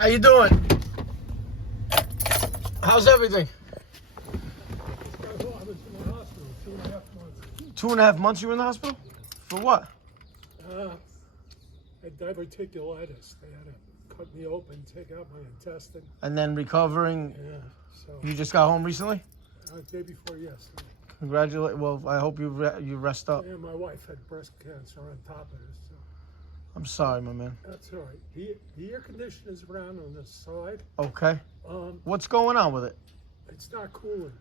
How you doing? How's everything? I was in the hospital 2.5 months. 2.5 months you were in the hospital? For what? I had diverticulitis. They had to cut me open, take out my intestine. And then recovering. Yeah, so You just got home recently? day before yesterday. Congratulations. Well, I hope you rest up. And my wife had breast cancer on top of this. So I'm sorry, my man. that's all right. The air conditioner's around on the side. Okay. What's going on with it? It's not cooling.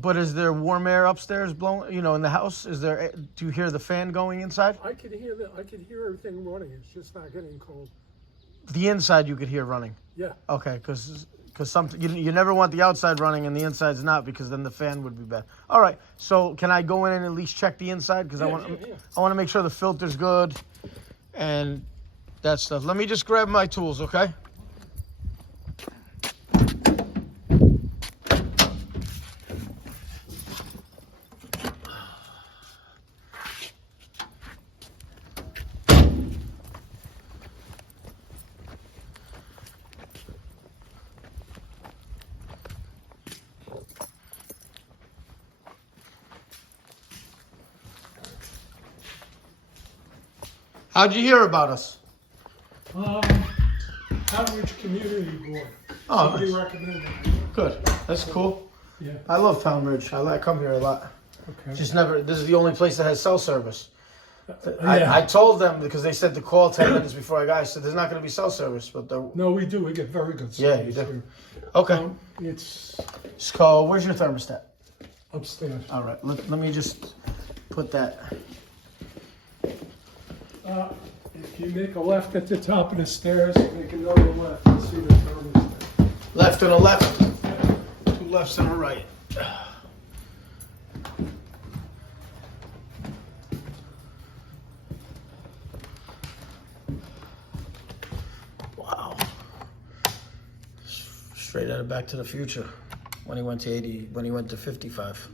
But is there warm air upstairs blowing? You know, in the house, is there? Do you hear the fan going inside? I could hear everything running. It's just not getting cold. The inside you could hear running. Yeah. Okay, because you never want the outside running and the inside's not, because then the fan would be bad. All right. So can I go in and at least check the inside? Because I want to make sure the filter's good and that stuff. Let me just grab my tools, okay? How'd you hear about us? Outreach Community Board. Oh, Somebody nice. recommended it. Good. That's cool. Yeah. I love Pound Ridge. I come here a lot. Okay. Just never. This is the only place that has cell service. Yeah. I told them, because they said to call 10 minutes before I got. I said there's not going to be cell service, but No, we do. We get very good Yeah, service you do. here. Okay. It's It's called. Where's your thermostat? upstairs. All right. Let me just put that. If you make a left at the top of the stairs, make another left and see the thermostat. Left and a left. Two lefts and a right. Wow. Straight out of Back to the Future. When he went to 80, when he went to 55.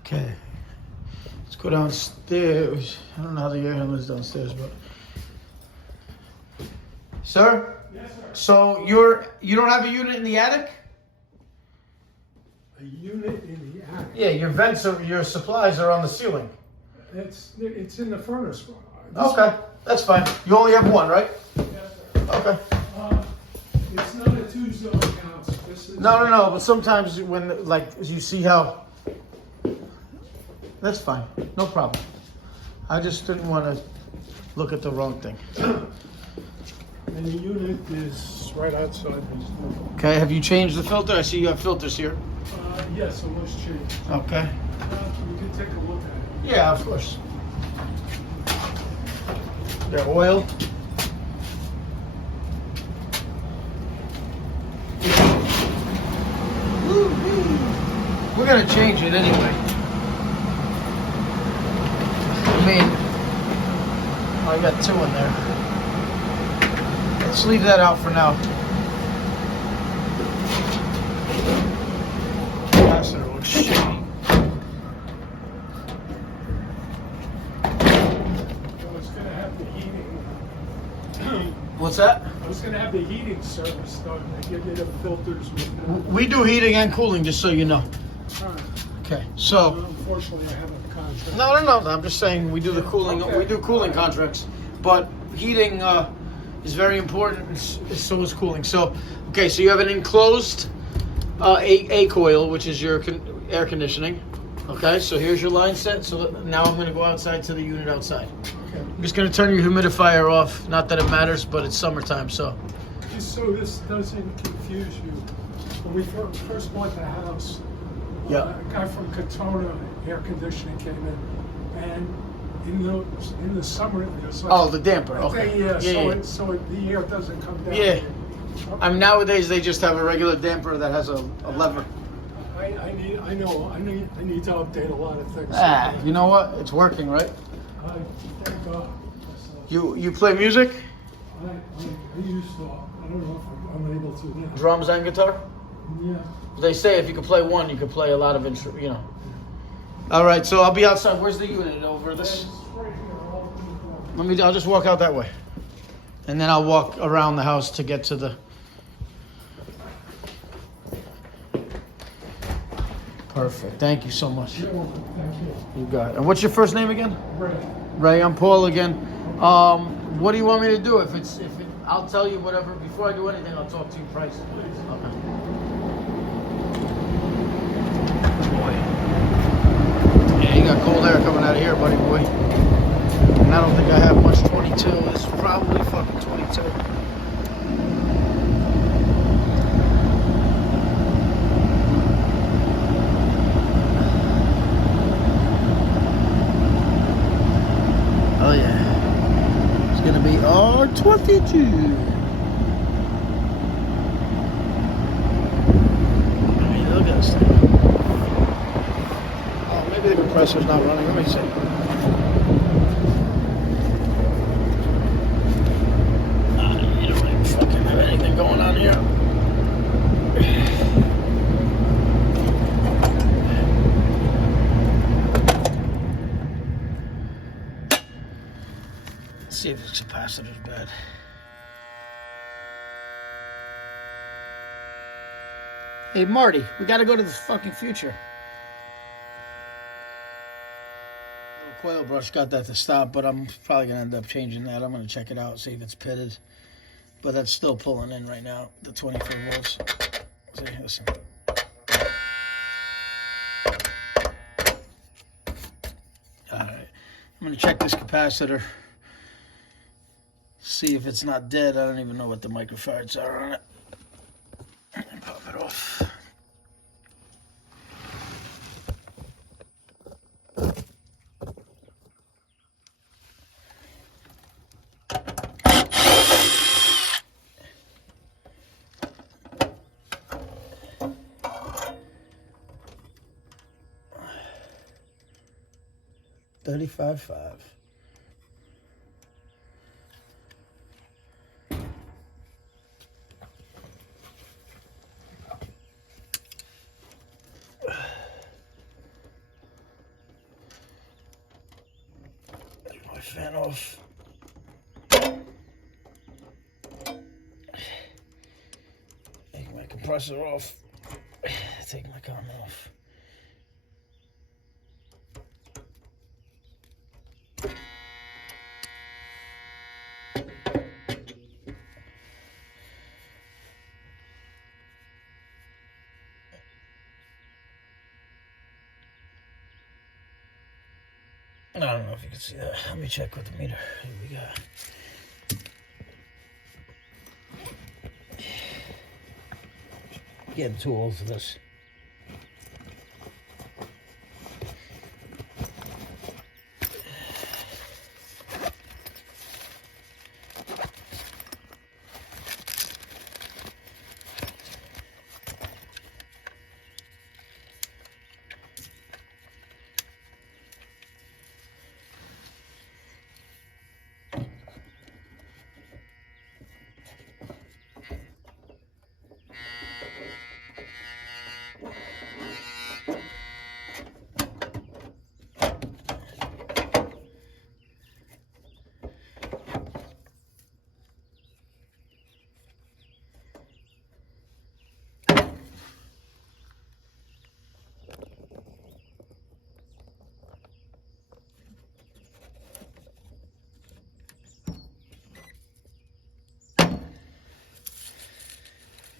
Okay, let's go downstairs. I don't know how the air handler is downstairs, but. Sir? Yes, sir. So you don't have a unit in the attic? A unit in the attic. Yeah, your supplies are on the ceiling. It's in the furnace. Okay, that's fine. You only have one, right? Yes, sir. Okay. It's not a 2-zone house. This is No, but sometimes when, like, you see how. That's fine, no problem. I just didn't want to look at the wrong thing. And the unit is right outside this door. Okay, have you changed the filter? I see you have filters here. Yes, it was changed. Okay. You can take a look at it. Yeah, of course. Their oil. We're gonna change it anyway. I mean, I got 2 in there. Let's leave that out for now. Capacitor looks shitty. I was going to have the heating. What's that? I was going to have the heating service done. They give me the filters with We do heating and cooling, just so you know. Okay, so. unfortunately, I have a contract. No. I'm just saying we do the cooling. Okay. We do cooling contracts, but heating is very important. So is cooling. So, okay. So you have an enclosed A coil, which is your air conditioning. Okay. So here's your line set. So now I'm going to go outside to the unit outside. Okay. I'm just going to turn your humidifier off. Not that it matters, but it's summertime, so. Just so this doesn't confuse you, when we first bought the house, Yeah. a guy from Katona Air Conditioning came in, and in the summer, there's like Oh, the damper. a Okay. thing, yeah, Yeah. so the air doesn't come down. Yeah. Nowadays they just have a regular damper that has a lever. I need to update a lot of things. You know what? It's working, right? Thank God. You play music? I used to. I don't know if I'm able to now. Drums and guitar? Yeah. They say if you could play one, you could play a lot of instruments, you know. All right, so I'll be outside. Where's the unit? Over this? I'll just walk out that way. And then I'll walk around the house to get to the... Perfect. Thank you so much. You're welcome. Thank you. You got it. And what's your first name again? Ray. Ray, I'm Paul again. What do you want me to do? I'll tell you whatever. Before I do anything, I'll talk to you price. Okay. Boy. Yeah, you got cold air coming out of here, buddy boy. And I don't think I have much 22. This is probably fucking 22. Oh yeah. It's gonna be R22. I mean, look at this thing. Oh, maybe the compressor's not running. Let me see. You don't even fucking have anything going on here. Let's see if this capacitor's bad. Hey Marty, we gotta go to the fucking future. The coil brush got that to stop, but I'm probably gonna end up changing that. I'm gonna check it out, see if it's pitted. But that's still pulling in right now, the 24 volts. See, listen. Alright, I'm gonna check this capacitor. See if it's not dead. I don't even know what the microfarads are on it. Pop it off. $35.5. My fan off. Take my compressor off. Take my common off. I don't know if you can see that. Let me check with the meter. Here we go. Getting too old for this.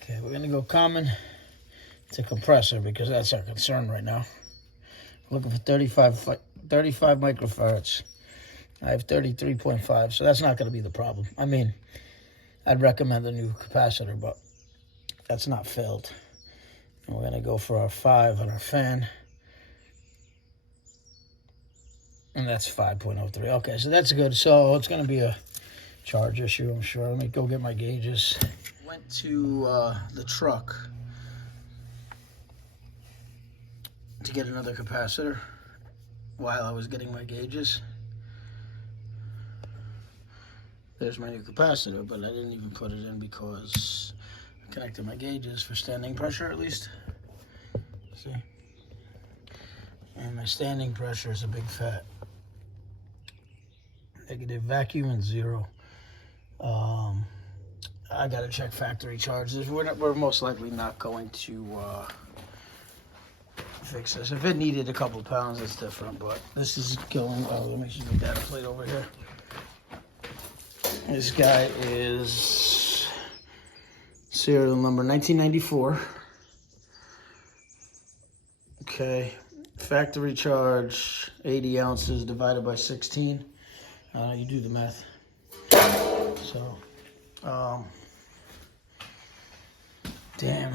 Okay, we're gonna go common to compressor because that's our concern right now. Looking for 35 microfarads. I have 33.5, so that's not gonna be the problem. I mean, I'd recommend a new capacitor, but that's not filled. And we're gonna go for our 5 on our fan. And that's 5.03. Okay, so that's good. So it's going to be a charge issue, I'm sure. Let me go get my gauges. Went to the truck to get another capacitor while I was getting my gauges. There's my new capacitor, but I didn't even put it in because I connected my gauges for standing pressure at least. See? And my standing pressure is a big fat negative vacuum and 0. I gotta check factory charges. We're most likely not going to fix this. If it needed a couple pounds, it's different, but this is going, let me see the data plate over here. This guy is serial number 1994. Okay, factory charge 80 ounces divided by 16. You do the math. So, damn.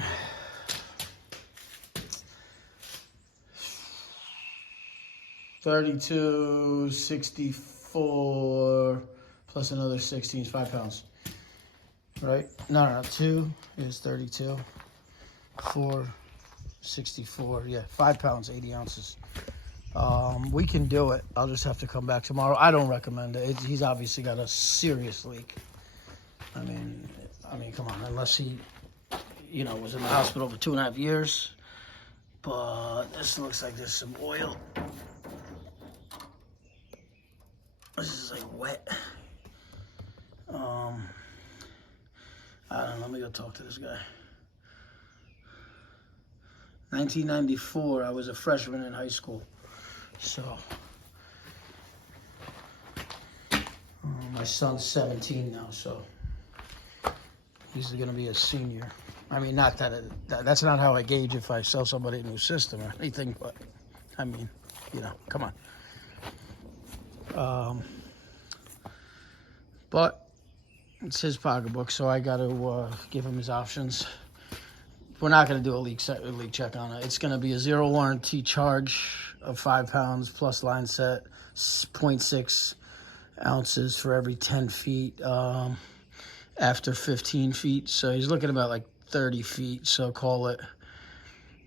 32.64 plus another 16 is 5 pounds. Right? No. 2 is 32. 4, 64. Yeah, 5 pounds, 80 ounces. We can do it. I'll just have to come back tomorrow. I don't recommend it. He's obviously got a serious leak. I mean, come on, unless he, was in the hospital for 2.5 years. But this looks like there's some oil. This is like wet. I don't know. Let me go talk to this guy. 1994. I was a freshman in high school. So, my son's 17 now, so he's going to be a senior. I mean, not that, that's not how I gauge if I sell somebody a new system or anything, but I mean, come on. But it's his pocketbook, so I got to give him his options. We're not going to do a leak check on it. It's going to be a 0 warranty charge of 5 pounds plus line set, 0.6 ounces for every 10 feet after 15 feet. So he's looking about like 30 feet. So call it,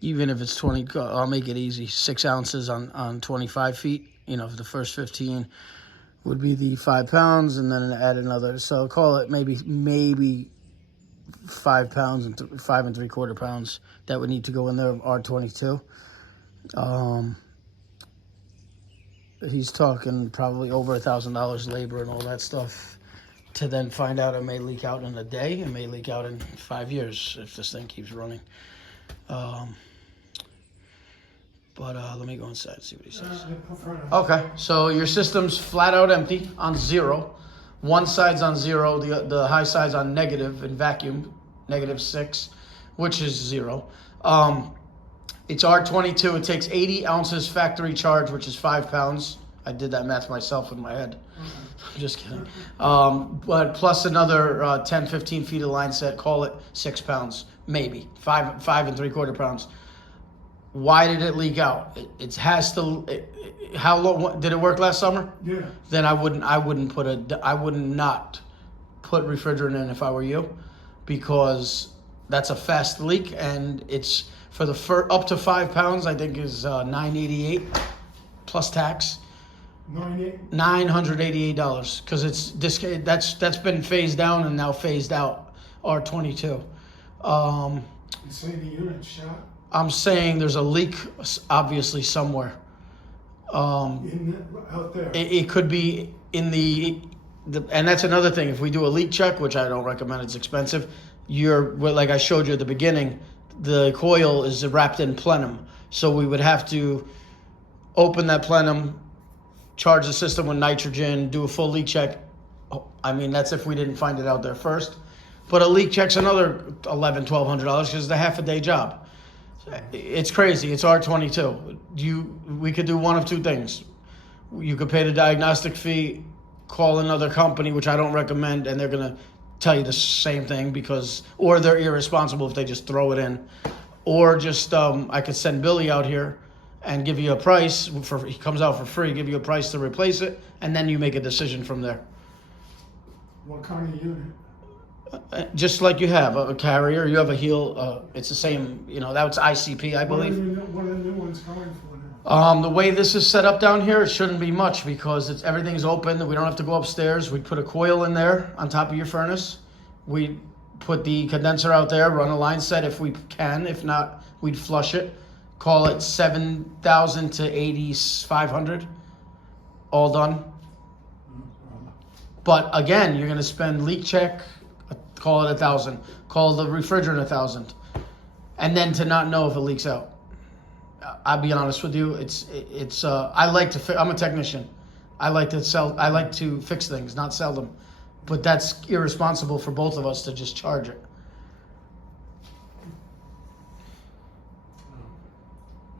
even if it's 20, I'll make it easy, 6 ounces on 25 feet. For the first 15 would be the 5 pounds, and then add another. So call it maybe 5 pounds and 5 3/4 pounds that would need to go in there of R22. He's talking probably over $1,000 labor and all that stuff to then find out it may leak out in a day. It may leak out in 5 years if this thing keeps running. But let me go inside and see what he says. Okay, so your system's flat out empty on 0. One side's on 0, the high side's on negative in vacuum, -6, which is 0. It's R22. It takes 80 ounces factory charge, which is 5 pounds. I did that math myself in my head. I'm just kidding. But plus another 10, 15 feet of line set, call it 6 pounds, maybe 5 3/4 pounds. Why did it leak out? It has to. How long did it work last summer? Yeah. Then I would not put refrigerant in if I were you, because that's a fast leak, and it's for the up to 5 pounds. I think is $988 plus tax. $988 because it's this. That's been phased down and now phased out. R22. You say the unit's shot? I'm saying there's a leak, obviously somewhere. Out there. It could be in the, and that's another thing. If we do a leak check, which I don't recommend, it's expensive. Like I showed you at the beginning, the coil is wrapped in plenum, so we would have to open that plenum, charge the system with nitrogen, do a full leak check. I mean, that's if we didn't find it out there first. But a leak check's another $1,100, $1,200 because it's a half a day job. It's crazy. It's R22. We could do one of two things. You could pay the diagnostic fee, call another company, which I don't recommend, and they're gonna tell you the same thing or they're irresponsible if they just throw it in, or just I could send Billy out here and give you a price for. He comes out for free, give you a price to replace it, and then you make a decision from there. What kind of unit? Just like you have a carrier, you have a heel. It's the same. You know, that's ICP, I believe. What are the new ones going for now? The way this is set up down here, it shouldn't be much because everything's open. We don't have to go upstairs. We put a coil in there on top of your furnace. We put the condenser out there, run a line set if we can. If not, we'd flush it. Call it 7,000 to 8,500. All done. But again, you're gonna spend leak check. Call it 1,000. Call the refrigerant 1,000, and then to not know if it leaks out. I'll be honest with you. I like to. I'm a technician. I like to sell. I like to fix things, not sell them. But that's irresponsible for both of us to just charge it.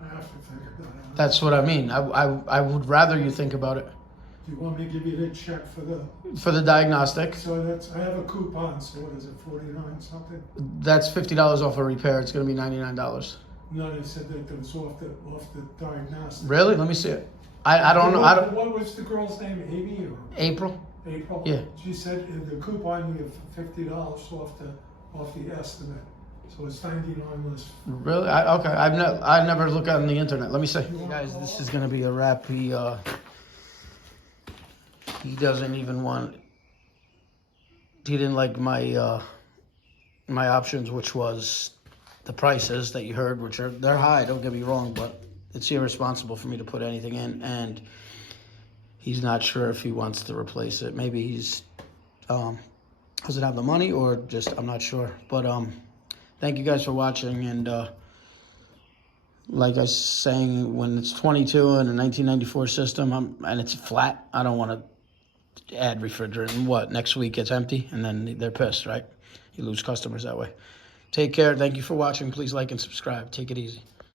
I have to think about it. That's what I mean. I would rather you think about it. Do you want me to give you the check for the? Diagnostic. So I have a coupon. So what is it, 49 something? That's $50 off a repair. It's going to be $99. No, they said that it was off the diagnostic. Really? Let me see it. I don't know. What was the girl's name? Amy or April. April? Yeah. She said in the coupon you have $50 off the estimate. So it's 99 less. Really? Okay. I never look on the internet. Let me see. Hey guys, this is going to be a wrap. He doesn't even want. He didn't like my my options, which was the prices that you heard, which they're high. Don't get me wrong, but it's irresponsible for me to put anything in, and he's not sure if he wants to replace it. Maybe he's doesn't have the money, or just I'm not sure. But thank you guys for watching, and like I was saying, when it's 22 and a 1994 system, and it's flat, I don't want to add refrigerant. And what, next week it's empty, and then they're pissed, right? You lose customers that way. Take care. Thank you for watching. Please like and subscribe. Take it easy.